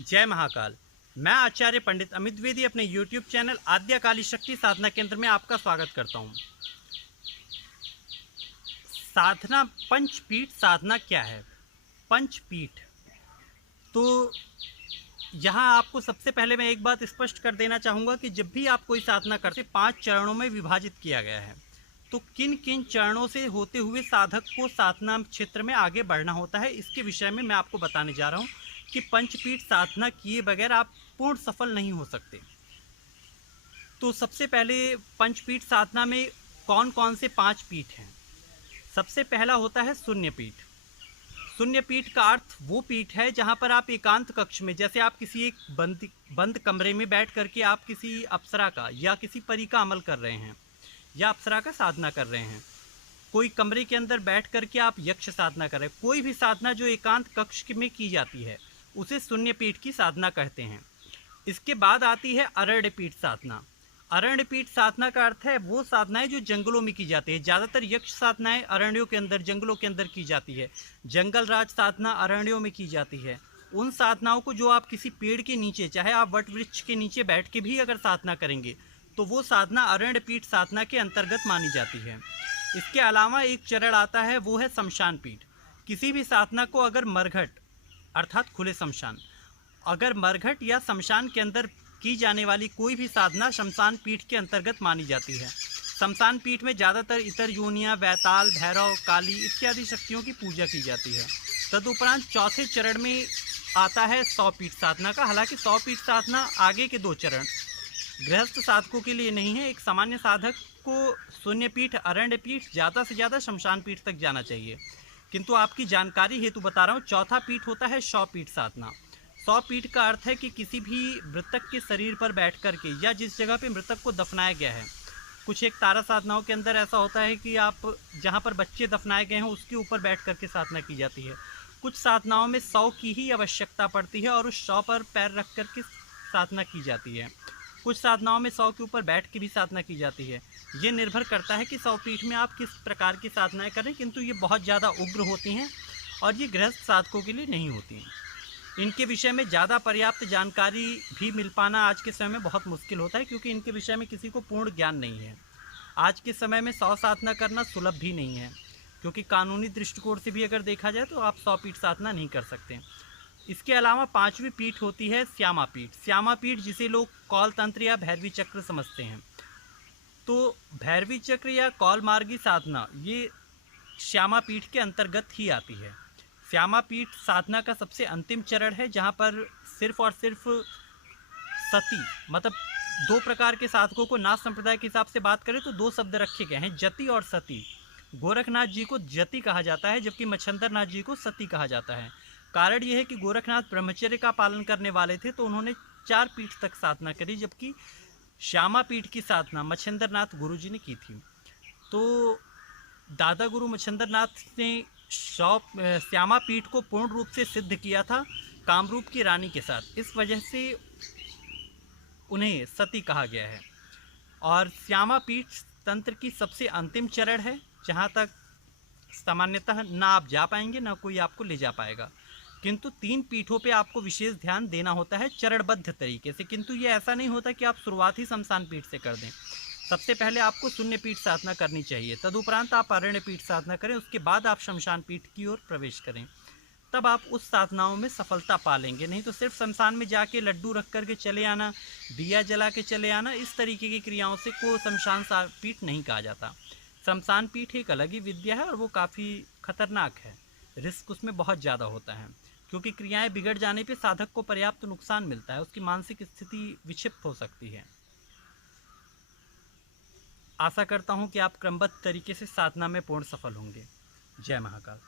जय महाकाल। मैं आचार्य पंडित अमित द्विवेदी अपने YouTube चैनल आद्यकाली शक्ति साधना केंद्र में आपका स्वागत करता हूं। साधना पंचपीठ साधना क्या है? पंचपीठ तो यहाँ आपको सबसे पहले मैं एक बात स्पष्ट कर देना चाहूँगा कि जब भी आप कोई साधना करते 5 चरणों में विभाजित किया गया है। तो किन किन चरणों से होते हुए साधक को साधना क्षेत्र में आगे बढ़ना होता है, इसके विषय में मैं आपको बताने जा रहा हूँ कि पंचपीठ साधना किए बगैर आप पूर्ण सफल नहीं हो सकते। तो सबसे पहले पंचपीठ साधना में कौन कौन से 5 पीठ हैं? सबसे पहला होता है शून्य पीठ। शून्य पीठ का अर्थ वो पीठ है जहाँ पर आप एकांत कक्ष में, जैसे आप किसी एक बंद कमरे में बैठ करके आप किसी अप्सरा का या किसी परी का अमल कर रहे हैं या अप्सरा का साधना कर रहे हैं। कोई कमरे के अंदर बैठ करके आप यक्ष साधना कर रहे हैं। कोई भी साधना जो एकांत कक्ष में की जाती है उसे शून्य पीठ की साधना कहते हैं। इसके बाद आती है अरण्य पीठ साधना। अरण्य पीठ साधना का अर्थ है वो साधनाएं जो जंगलों में की जाती है। ज़्यादातर यक्ष साधनाएं अरण्यों के अंदर, जंगलों के अंदर की जाती है। जंगल राज साधना अरण्यों में की जाती है। उन साधनाओं को जो आप किसी पेड़ के नीचे, चाहे आप वट वृक्ष के नीचे बैठ के भी अगर साधना करेंगे तो वो साधना अरण्य पीठ साधना के अंतर्गत मानी जाती है। इसके अलावा एक चरण आता है, वो है शमशान पीठ। किसी भी साधना को अगर मरघट अर्थात खुले शमशान, अगर मरघट या शमशान के अंदर की जाने वाली कोई भी साधना शमशान पीठ के अंतर्गत मानी जाती है। शमशान पीठ में ज़्यादातर इतर योनियाँ, वैताल, भैरव, काली इत्यादि शक्तियों की पूजा की जाती है। तदुपरांत चौथे चरण में आता है 100 पीठ साधना का। हालांकि 100 पीठ साधना आगे के 2 चरण गृहस्थ साधकों के लिए नहीं है। एक सामान्य साधक को शून्य पीठ, अरण्य पीठ, ज़्यादा से ज़्यादा शमशान पीठ तक जाना चाहिए। किंतु आपकी जानकारी हेतु बता रहा हूँ, चौथा पीठ होता है 100 पीठ साधना। 100 पीठ का अर्थ है कि किसी भी मृतक के शरीर पर बैठ करके या जिस जगह पे मृतक को दफनाया गया है, कुछ एक तारा साधनाओं के अंदर ऐसा होता है कि आप जहाँ पर बच्चे दफनाए गए हैं उसके ऊपर बैठ करके साधना की जाती है। कुछ साधनाओं में 100 की ही आवश्यकता पड़ती है और उस 100 पर पैर रख करके साधना की जाती है। कुछ साधनाओं में 100 के ऊपर बैठ के भी साधना की जाती है। ये निर्भर करता है कि 100 पीठ में आप किस प्रकार की साधनाएं करें, किंतु ये बहुत ज़्यादा उग्र होती हैं और ये गृहस्थ साधकों के लिए नहीं होती हैं। इनके विषय में ज़्यादा पर्याप्त जानकारी भी मिल पाना आज के समय में बहुत मुश्किल होता है, क्योंकि इनके विषय में किसी को पूर्ण ज्ञान नहीं है। आज के समय में 100 साधना करना सुलभ भी नहीं है, क्योंकि कानूनी दृष्टिकोण से भी अगर देखा जाए तो आप 100 पीठ साधना नहीं कर सकते। इसके अलावा 5वीं पीठ होती है श्यामा पीठ। श्यामा पीठ जिसे लोग कौल तंत्र या भैरवी चक्र समझते हैं, तो भैरवी चक्र या कौल मार्गी साधना ये श्यामा पीठ के अंतर्गत ही आती है। श्यामा पीठ साधना का सबसे अंतिम चरण है, जहाँ पर सिर्फ और सिर्फ सती, मतलब 2 प्रकार के साधकों को नाथ संप्रदाय के हिसाब से बात करें तो 2 शब्द रखे गए हैं, जति और सती। गोरखनाथ जी को जति कहा जाता है, जबकि मच्छंदर नाथ जी को सती कहा जाता है। कारण यह है कि गोरखनाथ ब्रह्मचर्य का पालन करने वाले थे, तो उन्होंने 4 पीठ तक साधना करी, जबकि श्यामा पीठ की साधना मच्छंदर नाथ गुरु जी ने की थी। तो दादा गुरु मच्छंदर नाथ ने श्यामा पीठ को पूर्ण रूप से सिद्ध किया था कामरूप की रानी के साथ। इस वजह से उन्हें सती कहा गया है। और श्यामा पीठ तंत्र की सबसे अंतिम चरण है, जहाँ तक सामान्यतः ना आप जा पाएंगे ना कोई आपको ले जा पाएगा। किंतु 3 पीठों पे आपको विशेष ध्यान देना होता है चरणबद्ध तरीके से। किंतु ये ऐसा नहीं होता कि आप शुरुआत ही शमशान पीठ से कर दें। सबसे पहले आपको शून्य पीठ साधना करनी चाहिए, तदुपरांत आप अरण्य पीठ साधना करें, उसके बाद आप शमशान पीठ की ओर प्रवेश करें। तब आप उस साधनाओं में सफलता पा लेंगे। नहीं तो सिर्फ शमशान में जाके लड्डू रख करके चले आना, दिया जला के चले आना, इस तरीके की क्रियाओं से को शमशान पीठ नहीं कहा जाता। शमशान पीठ एक अलग ही विद्या है और वो काफ़ी खतरनाक है। रिस्क उसमें बहुत ज़्यादा होता है, क्योंकि क्रियाएं बिगड़ जाने पे साधक को पर्याप्त नुकसान मिलता है, उसकी मानसिक स्थिति विक्षिप्त हो सकती है। आशा करता हूँ कि आप क्रमबद्ध तरीके से साधना में पूर्ण सफल होंगे। जय महाकाल।